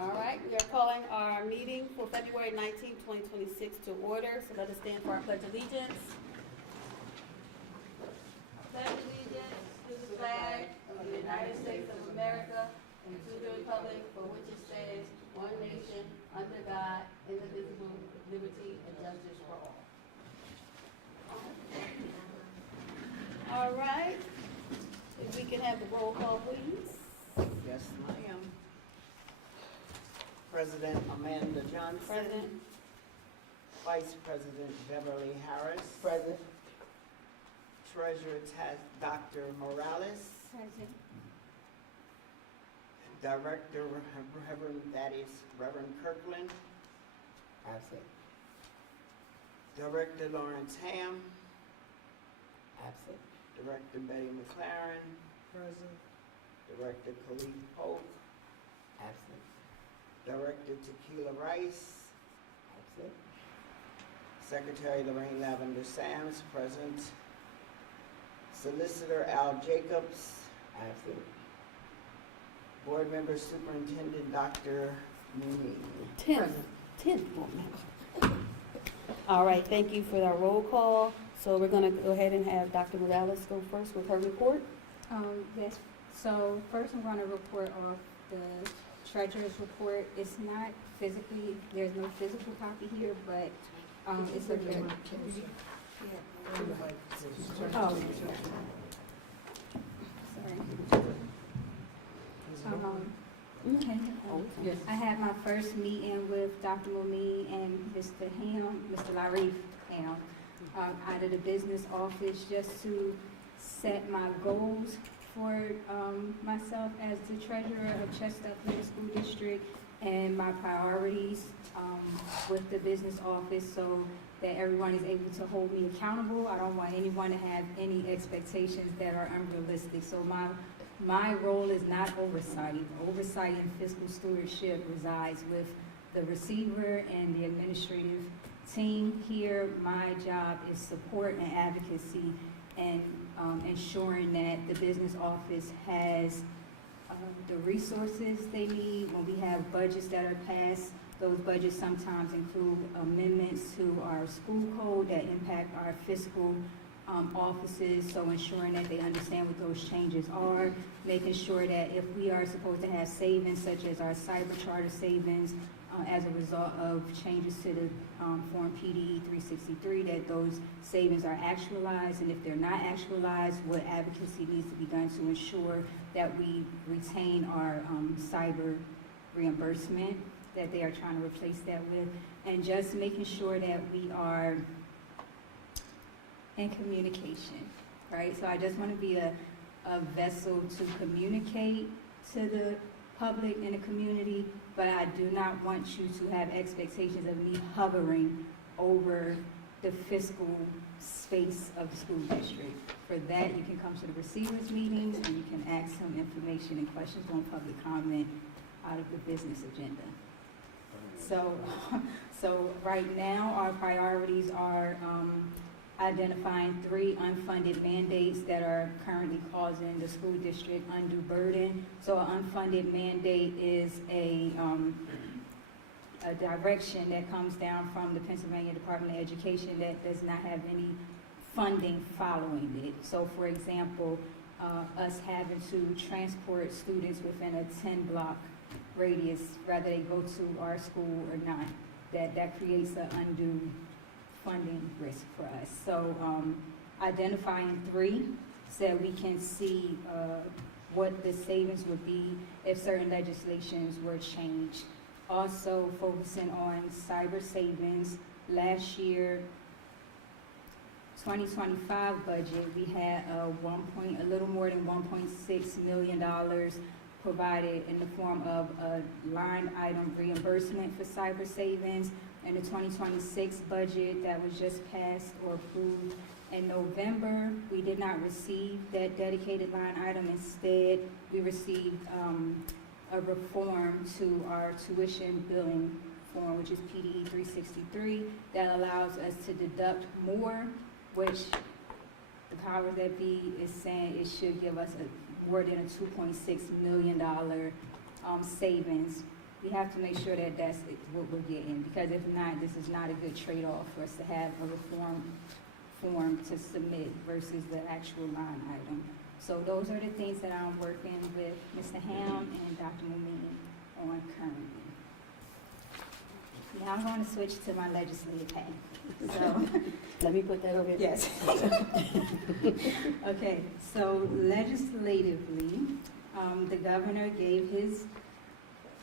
All right, we are calling our meeting for February 19, 2026 to order. So let us stand for our pledge of allegiance. Pledge allegiance to the flag of the United States of America and to the republic for which it stands, one nation, under God, indivisible, with liberty and justice for all. All right, if we can have the roll call, please. Yes, ma'am. President Amanda Johnson. President. Vice President Beverly Harris. Present. Treasurer Dr. Morales. Present. Director Reverend Kirkland. Absent. Director Lawrence Ham. Absent. Director Betty McLaren. Present. Director Khalid Polk. Absent. Director Tequila Rice. Absent. Secretary Lorraine Lavender Sams, present. Solicitor Al Jacobs. Absent. Board Member Superintendent Dr. Mooney. 10 board members. All right, thank you for our roll call. So we're going to go ahead and have Dr. Morales go first with her report. Yes, so first I'm going to report off the treasurer's report. It's not physically, there's no physical copy here, but it's a very, oh, sorry. I had my first meeting with Dr. Momi and Mr. Ham, Mr. Larif Ham, out of the business office, just to set my goals for myself as the treasurer of Chestnut Middle School District and my priorities with the business office, so that everyone is able to hold me accountable. I don't want anyone to have any expectations that are unrealistic. So my role is not oversight. Oversight and fiscal stewardship resides with the receiver and the administrative team here. My job is support and advocacy and ensuring that the business office has the resources they need. When we have budgets that are passed, those budgets sometimes include amendments to our school code that impact our fiscal offices, so ensuring that they understand what those changes are, making sure that if we are supposed to have savings such as our cyber charter savings as a result of changes to the Form PDE 363, that those savings are actualized, and if they're not actualized, what advocacy needs to be done to ensure that we retain our cyber reimbursement that they are trying to replace that with, and just making sure that we are in communication, right? So I just want to be a vessel to communicate to the public and the community, but I do not want you to have expectations of me hovering over the fiscal space of the school district. For that, you can come to the receivers meetings and you can ask some information and questions on public comment out of the business agenda. So right now, our priorities are identifying 3 unfunded mandates that are currently causing the school district undue burden. So an unfunded mandate is a direction that comes down from the Pennsylvania Department of Education that does not have any funding following it. So for example, us having to transport students within a 10-block radius, whether they go to our school or not, that creates an undue funding risk for us. So identifying 3 so that we can see what the savings would be if certain legislations were changed. Also focusing on cyber savings. Last year, 2025 budget, we had a little more than $1.6 million provided in the form of a line item reimbursement for cyber savings. In the 2026 budget that was just passed or approved in November, we did not receive that dedicated line item. Instead, we received a reform to our tuition billing form, which is PDE 363, that allows us to deduct more, which the powers that be is saying it should give us more than a $2.6 million savings we have to make sure that that's what we're getting, because if not, this is not a good trade-off for us to have a reform form to submit versus the actual line item. So those are the things that I'm working with Mr. Ham and Dr. Momin on currently. Now I'm going to switch to my legislative hat. So, Let me put that over here. yes. Okay, so legislatively, the governor gave his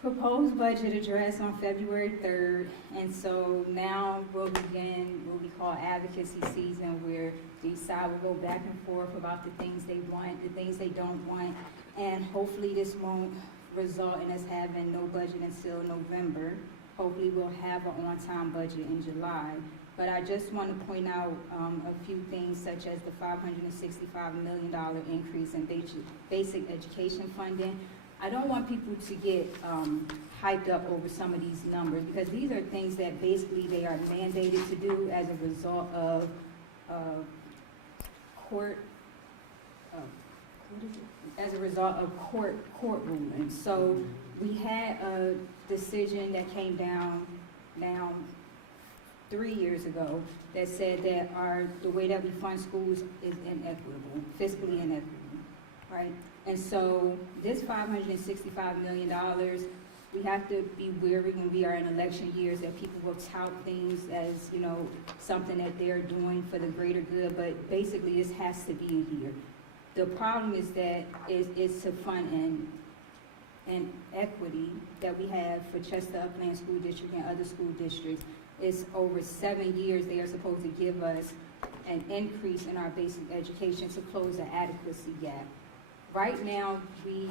proposed budget address on February 3rd, and so now we'll begin what we call advocacy season, where the side will go back and forth about the things they want, the things they don't want, and hopefully this won't result in us having no budget until November. Hopefully we'll have an on-time budget in July. But I just want to point out a few things, such as the $565 million increase in basic education funding. I don't want people to get hyped up over some of these numbers, because these are things that basically they are mandated to do as a result of court rulings. So we had a decision that came down now 3 years ago that said that the way that we fund schools is inequitable, fiscally inequitable, right? And so this $565 million, we have to be wary when we are in election years that people will tout things as, you know, something that they're doing for the greater good, but basically this has to be in here. The problem is that it's to fund an equity that we have for Chester Upland School District and other school districts. It's over 7 years they are supposed to give us an increase in our basic education to close the adequacy gap. Right now, we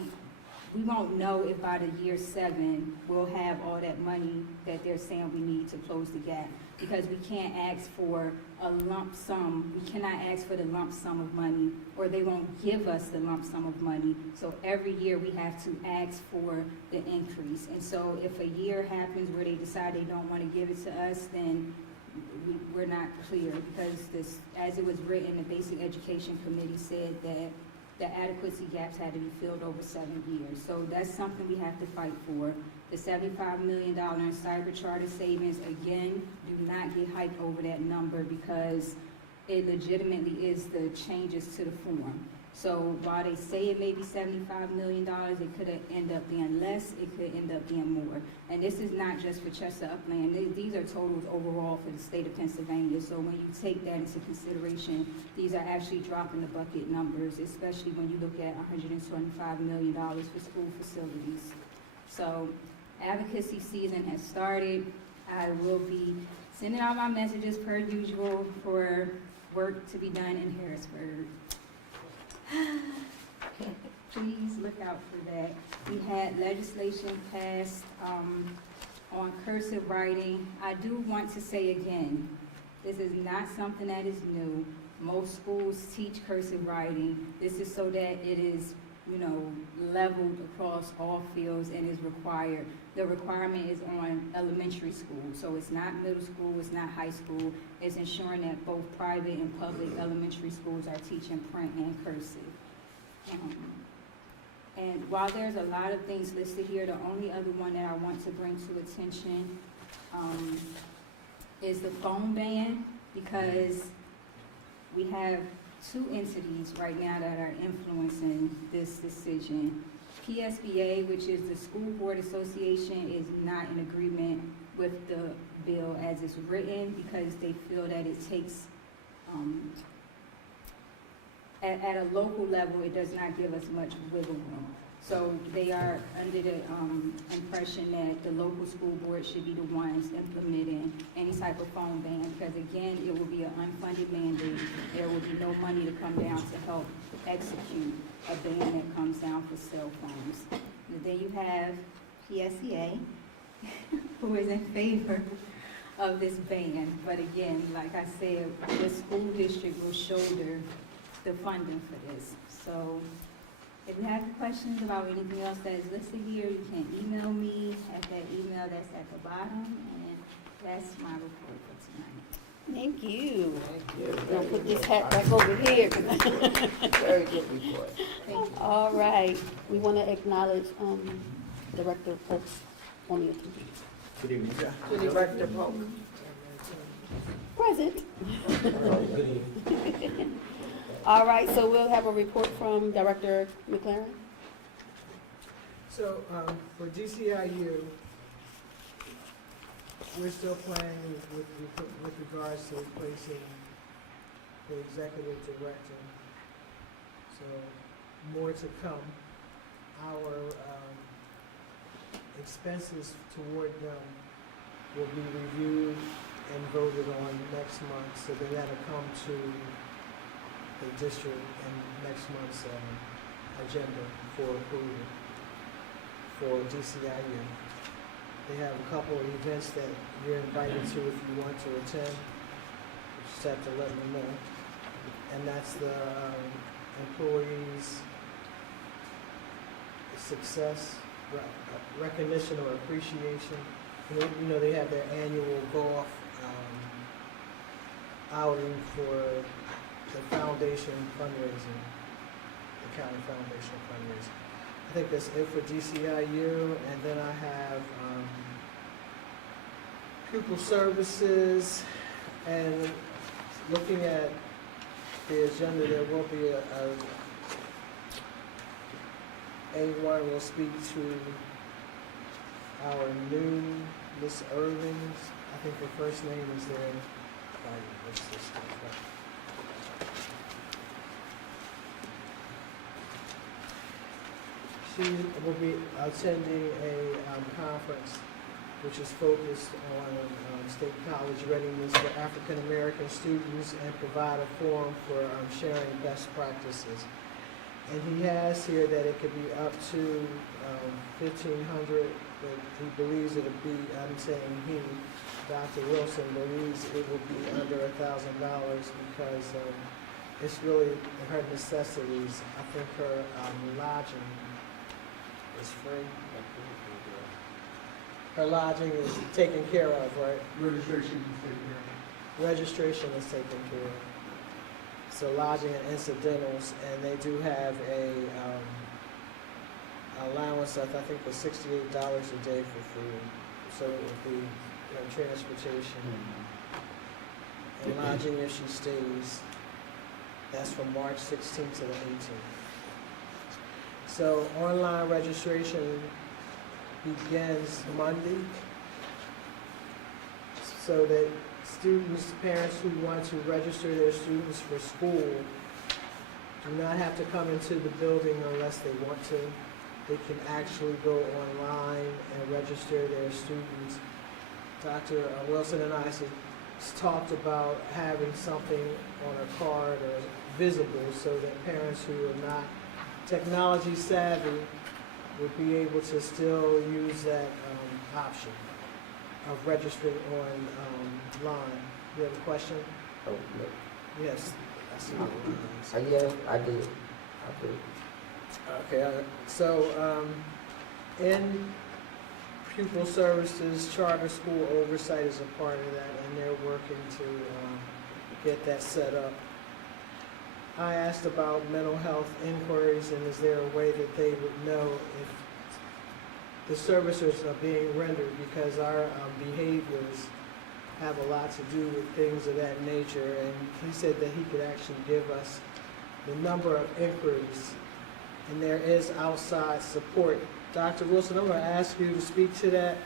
won't know if by the year 7 we'll have all that money that they're saying we need to close the gap, because we can't ask for a lump sum. We cannot ask for the lump sum of money, or they won't give us the lump sum of money. So every year we have to ask for the increase. And so if a year happens where they decide they don't want to give it to us, then we're not clear, because this, as it was written, the Basic Education Committee said that the adequacy gaps had to be filled over 7 years. So that's something we have to fight for. The $75 million in cyber charter savings, again, do not get hyped over that number, because it legitimately is the changes to the form. So while they say it may be $75 million, it could end up being less, it could end up being more. And this is not just for Chester Upland. These are totals overall for the state of Pennsylvania. So when you take that into consideration, these are actually dropping the bucket numbers, especially when you look at $125 million for school facilities. So advocacy season has started. I will be sending out my messages per usual for work to be done in Harrisburg. Please look out for that. We had legislation passed on cursive writing. I do want to say again, this is not something that is new. Most schools teach cursive writing. This is so that it is, you know, leveled across all fields and is required. The requirement is on elementary school, so it's not middle school, it's not high school. It's ensuring that both private and public elementary schools are teaching print and cursive. And while there's a lot of things listed here, the only other one that I want to bring to attention is the phone ban, because we have 2 entities right now that are influencing this decision. PSBA, which is the School Board Association, is not in agreement with the bill as it's written, because they feel that it takes, at a local level, it does not give us much wiggle room. So they are under the impression that the local school board should be the ones implementing any type of phone ban, because again, it will be an unfunded mandate. There will be no money to come down to help execute a ban that comes down for cell phones. And then you have PSEA, who is in favor of this ban. But again, like I said, the school district will shoulder the funding for this. So if you have questions about anything else that is listed here, you can email me at that email that's at the bottom, and that's my report for tonight. Thank you. Thank you. I'll put this hat back over here. Very good report. Thank you. All right, we want to acknowledge Director Oaks on the agenda. Good evening. Director Polk. Present. Good evening. All right, so we'll have a report from Director McLaren. So, for DCIU, we're still planning with regards to replacing the executive director. So, more to come. Our, expenses toward them will be reviewed and voted on next month, so they gotta come to the district in next month's, agenda for approval for DCIU. They have a couple of events that you're invited to if you want to attend. You just have to let me know. And that's the employees' success, recognition or appreciation. You know, they have their annual golf outing for the foundation fundraising, the county foundation fundraising. I think that's it for DCIU, and then I have pupil services, and looking at the agenda, there will be A1 will speak to our new Miss Irvings. I think her first name is there. What's this stuff? She will be attending a conference which is focused on state college readiness for African American students and provide a forum for sharing best practices. And he has here that it could be up to $1,500, but he believes it'll be, I'm saying he, Dr. Wilson believes it will be under $1,000 because it's really her necessities. I think her lodging is free. Her lodging is taken care of, right? Registration is taken care of. Registration is taken care of. So lodging and incidentals, and they do have a allowance of, I think, for $68 a day for food. So it would be transportation and lodging if she stays. That's from March 16th to the 18th. So online registration begins Monday, so that students, parents who want to register their students for school do not have to come into the building unless they want to. They can actually go online and register their students. Dr. Wilson and I talked about having something on a card or visible so that parents who are not technology savvy would be able to still use that option of registering online. You have a question? Oh, no. Yes. I see what it is. Yeah, I did. Okay, so in pupil services, charter school oversight is a part of that, and they're working to get that set up. I asked about mental health inquiries, and is there a way that they would know if the services are being rendered, because our behaviors have a lot to do with things of that nature, and he said that he could actually give us the number of inquiries, and there is outside support. Dr. Wilson, I'm going to ask you to speak to that.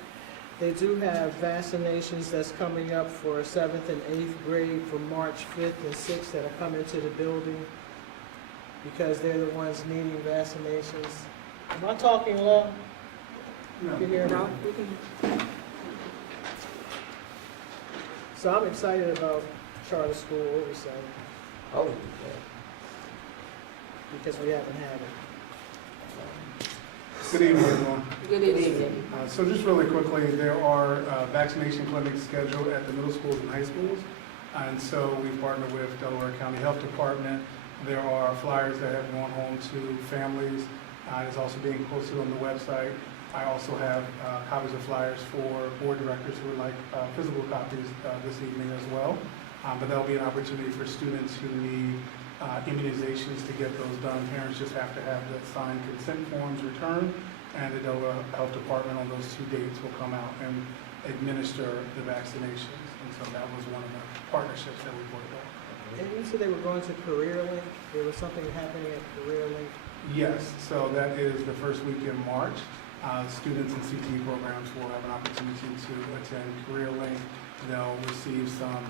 They do have vaccinations that's coming up for 7th and 8th grade for March 5th and 6th that are coming to the building because they're the ones needing vaccinations. Am I talking low? No. You hear me? So I'm excited about charter school oversight Oh, because we haven't had it. Good evening, everyone. Good evening. So just really quickly, there are vaccination clinics scheduled at the middle schools and high schools. And so we partner with Delaware County Health Department. There are flyers that have gone home to families. It's also being posted on the website. I also have copies of flyers for board directors who would like physical copies this evening as well. But there'll be an opportunity for students who need immunizations to get those done. Parents just have to have the signed consent forms returned, and the Delaware Health Department on those 2 dates will come out and administer the vaccinations. And so that was one of the partnerships that we worked on. And you said they were going to CareerLink? There was something happening at CareerLink? Yes, so that is the first week in March. Students in CTE programs will have an opportunity to attend CareerLink. They'll receive some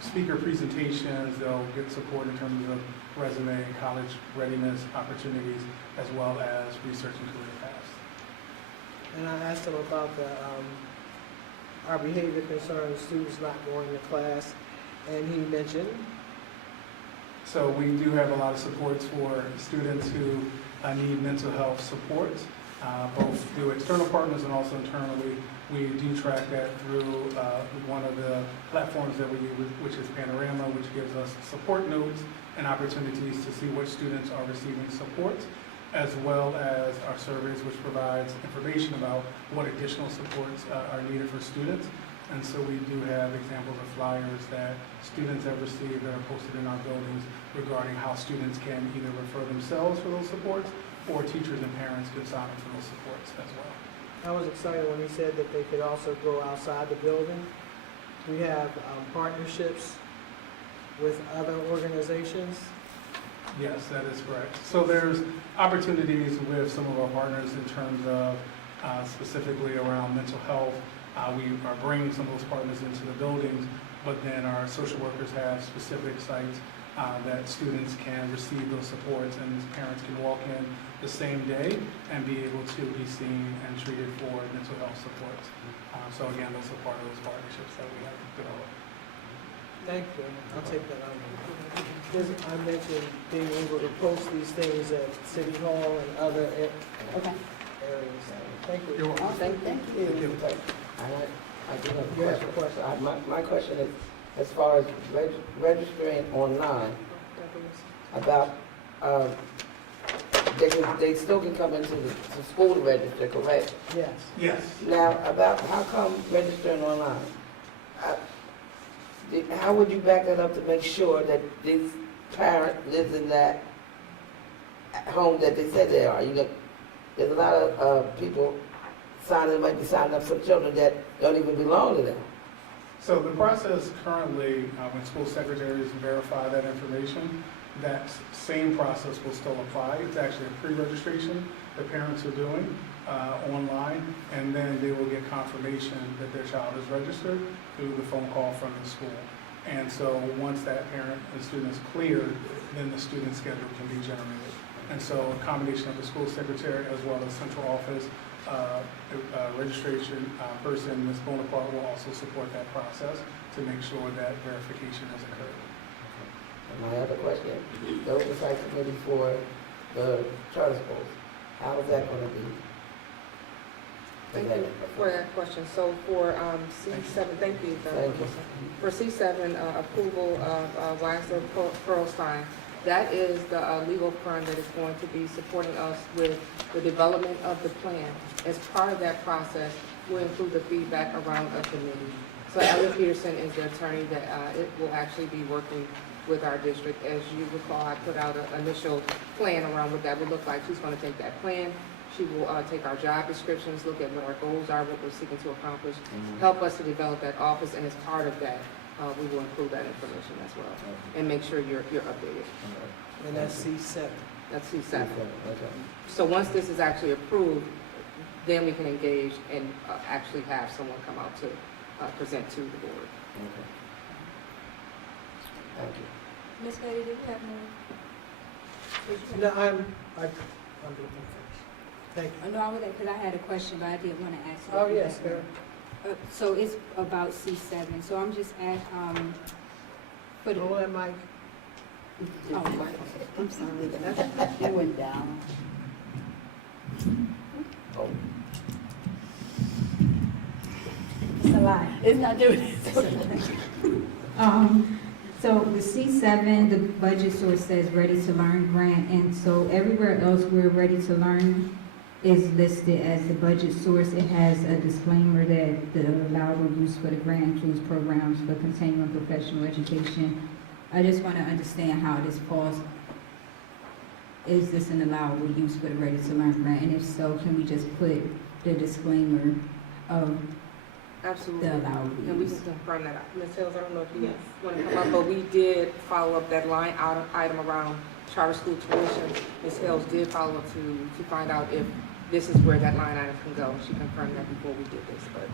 speaker presentations. They'll get support in terms of resume and college readiness opportunities, as well as research and career paths. And I asked him about our behavior concerns, students not going to class, and he mentioned, So we do have a lot of supports for students who need mental health support, both through external partners and also internally. We do track that through one of the platforms that we use, which is Panorama, which gives us support notes and opportunities to see which students are receiving support, as well as our surveys, which provides information about what additional supports are needed for students. And so we do have examples of flyers that students have received that are posted in our buildings regarding how students can either refer themselves for those supports, or teachers and parents can sign up for those supports as well. I was excited when he said that they could also go outside the building. We have partnerships with other organizations. Yes, that is correct. So there's opportunities with some of our partners in terms of specifically around mental health. We are bringing some of those partners into the buildings, but then our social workers have specific sites that students can receive those supports, and parents can walk in the same day and be able to be seen and treated for mental health supports. So again, those are part of those partnerships that we have developed. Thank you. I'll take that on. I mentioned being able to post these things at City Hall and other Okay. areas. Thank you. You're welcome. Thank you. I do have You a have a question. My question is, as far as registering online, about, they still can come into the school to register, correct? Yes. Yes. Now, about how come registering online? How would you back that up to make sure that this parent lives in that home that they said they are? You know, there's a lot of people might be signing up for children that don't even belong to them. So the process currently, when school secretaries verify that information, that same process will still apply. It's actually a pre-registration the parents are doing online, and then they will get confirmation that their child is registered through the phone call from the school. And so once that parent and student is cleared, then the student schedule can be generated. And so a combination of the school secretary as well as central office registration person, Ms. Bonaparte, will also support that process to make sure that verification has occurred. And my other question, the oversight committee for the charter schools, how is that going to be? Thank you for that question. So for C7, thank you. Thank you. For C7, approval of Weisler Pearlstein, that is the legal firm that is going to be supporting us with the development of the plan. As part of that process, we'll include the feedback around a committee. So Elliot Peterson is the attorney that it will actually be working with our district. As you recall, I put out an initial plan around what that would look like. She's going to take that plan. She will take our job descriptions, look at what our goals are, what we're seeking to accomplish, help us to develop that office, and as part of that, we will include that information as well, and make sure you're updated. And that's C7. That's C7. Okay. So once this is actually approved, then we can engage and actually have someone come out to present to the board. Okay. Thank you. Ms. Betty, do you have more? No, I'm doing things. Thank you. No, I would, because I had a question, but I did want to ask you. Oh, yes, sir. So it's about C7, so I'm just at, for the, Roll that mic. oh, I'm sorry. It went down. Oh, It's a lot. It's not doing it. So the C7, the budget source says Ready to Learn grant, and so everywhere else where Ready to Learn is listed as the budget source, it has a disclaimer that the allowable use for the grant includes programs for continuing professional education. I just want to understand how this falls is this an allowable use for the Ready to Learn grant? And if so, can we just put the disclaimer of Absolutely. the allowable And we use? can confirm that. Ms. Hills, I don't know if you want to come up, but we did follow up that line item around charter school tuition. Ms. Hills did follow up to find out if this is where that line item can go. She confirmed that before we did this, but.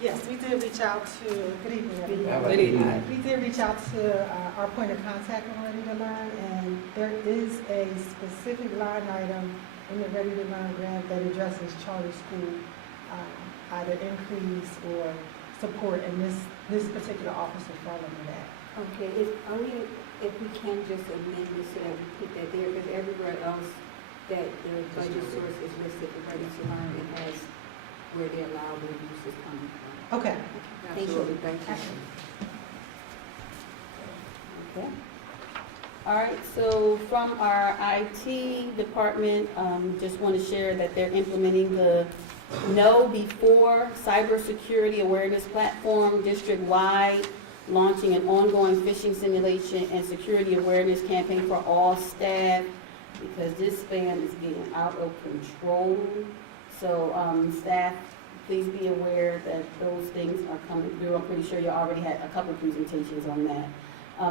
Yes, we did reach out to, good evening, everyone. Good evening. We did reach out to our point of contact on Ready to Learn, and there is a specific line item in the Ready to Learn grant that addresses charter school, either increase or support, and this particular office will fall under that. Okay, if we can just amend this so that we put that there, because everywhere else that the budget source is listed for Ready to Learn, it has where the allowable use is coming from. Okay. Thank you. Absolutely, thank you. Okay. All right, so from our IT department, just want to share that they're implementing the Know Before Cybersecurity Awareness Platform district-wide, launching an ongoing phishing simulation and security awareness campaign for all staff, because this spam is getting out of control. So, staff, please be aware that those things are coming through. I'm pretty sure you already had a couple presentations on that.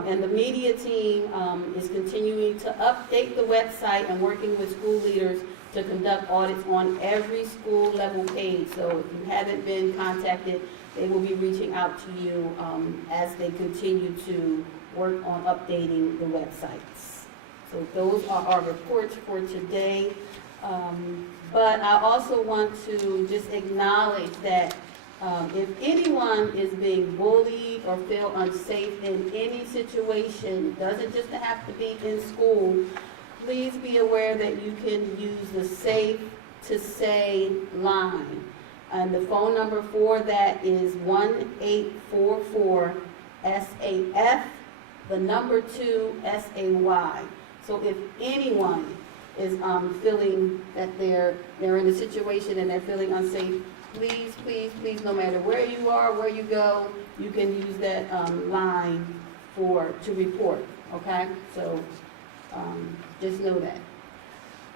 And the media team is continuing to update the website and working with school leaders to conduct audits on every school level page. So if you haven't been contacted, they will be reaching out to you as they continue to work on updating the websites. So those are our reports for today. But I also want to just acknowledge that if anyone is being bullied or feel unsafe in any situation, doesn't just have to be in school, please be aware that you can use the Safe to Say line. And the phone number for that is 1-844-SAF, the number 2-SAY. So if anyone is feeling that they're in a situation and they're feeling unsafe, please, please, please, no matter where you are, where you go, you can use that line to report, okay? So just know that.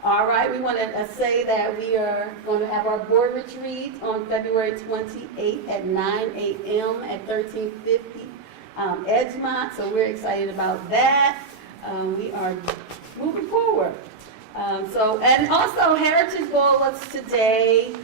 All right, we want to say that we are going to have our board retreat on February 28th at 9 a.m. at 1350 Edgemont, so we're excited about that. We are moving forward. And also Heritage Bowl was today.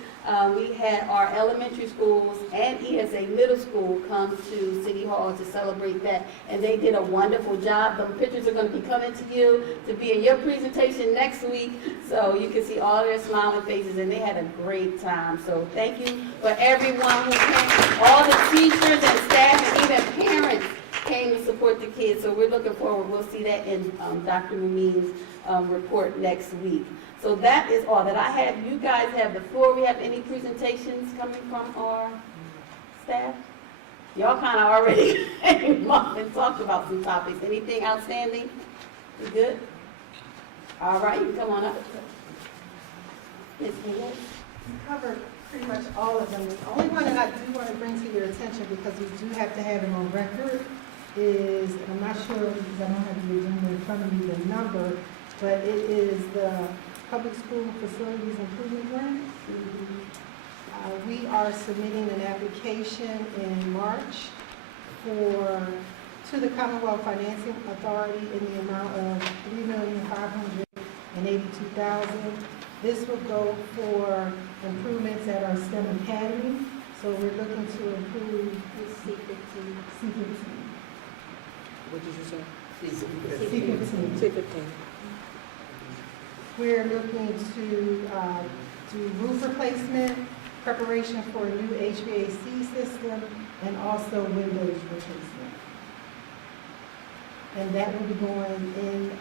We had our elementary schools and ESA middle school come to City Hall to celebrate that, and they did a wonderful job. The pictures are going to be coming to you to be in your presentation next week, so you can see all their smiling faces, and they had a great time. So thank you for everyone who came, all the teachers and staff and even parents came to support the kids, so we're looking forward. We'll see that in Dr. Mumin's report next week. So that is all that I have. You guys have the floor. We have any presentations coming from our staff? Y'all kind of already came up and talked about some topics. Anything outstanding? You good? All right, you come on up. Ms. Hill? We covered pretty much all of them. The only one that I do want to bring to your attention, because we do have to have it on record, is, and I'm not sure because I don't have the agenda in front of me, the number, but it is the Public School Facilities Improvement Grant. We are submitting an application in March to the Commonwealth Financing Authority in the amount of $3,582,000. This will go for improvements at our STEM Academy. So we're looking to improve C15. What did you say? C15. C15. We're looking to do roof replacement, preparation for a new HVAC system, and also windows replacement. And that will be going in,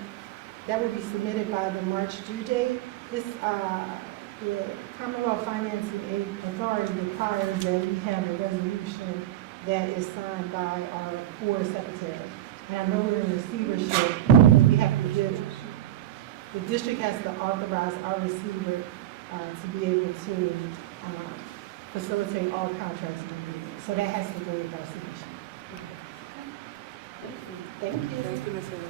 that will be submitted by the March due date. This, the Commonwealth Financing Authority requires that we have a resolution that is signed by our board secretary. And I know we're in receivership, but we have to give, the district has to authorize our receiver to be able to facilitate all contracts and agreements. So that has to go with our submission. Thank you. Thank you, Ms. Hill.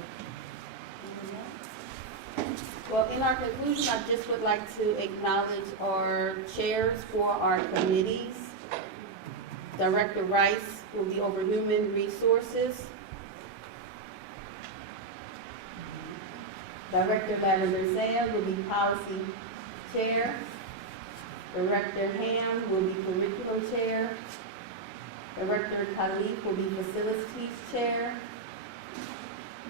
Well, in our conclusion, I just would like to acknowledge our chairs for our committees. Director Rice will be over Human Resources. Director Lavender Sam will be Policy Chair. Director Ham will be Curriculum Chair. Director Khalif will be Facilities Chair.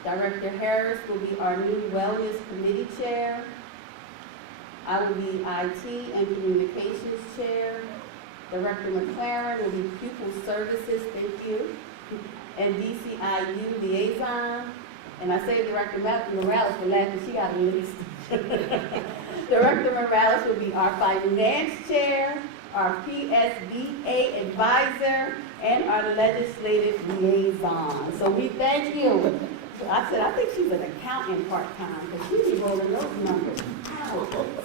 Director Harris will be our new Wellness Committee Chair. I will be IT and Communications Chair. Director McLaren will be Pupil Services, thank you, and DCIU Liaison. And I say Director Morales for last, but she got a list. Director Morales will be our Finance Chair, our PSBA Advisor, and our Legislative Liaison. So we thank you. I said, I think she's an accountant part-time, because she be rolling those numbers.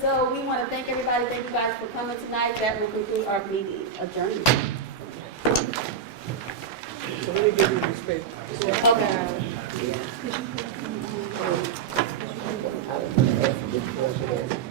So we want to thank everybody. Thank you guys for coming tonight. That will conclude our meeting. Adjourned. So let me give you this paper. Okay. I was gonna ask this question.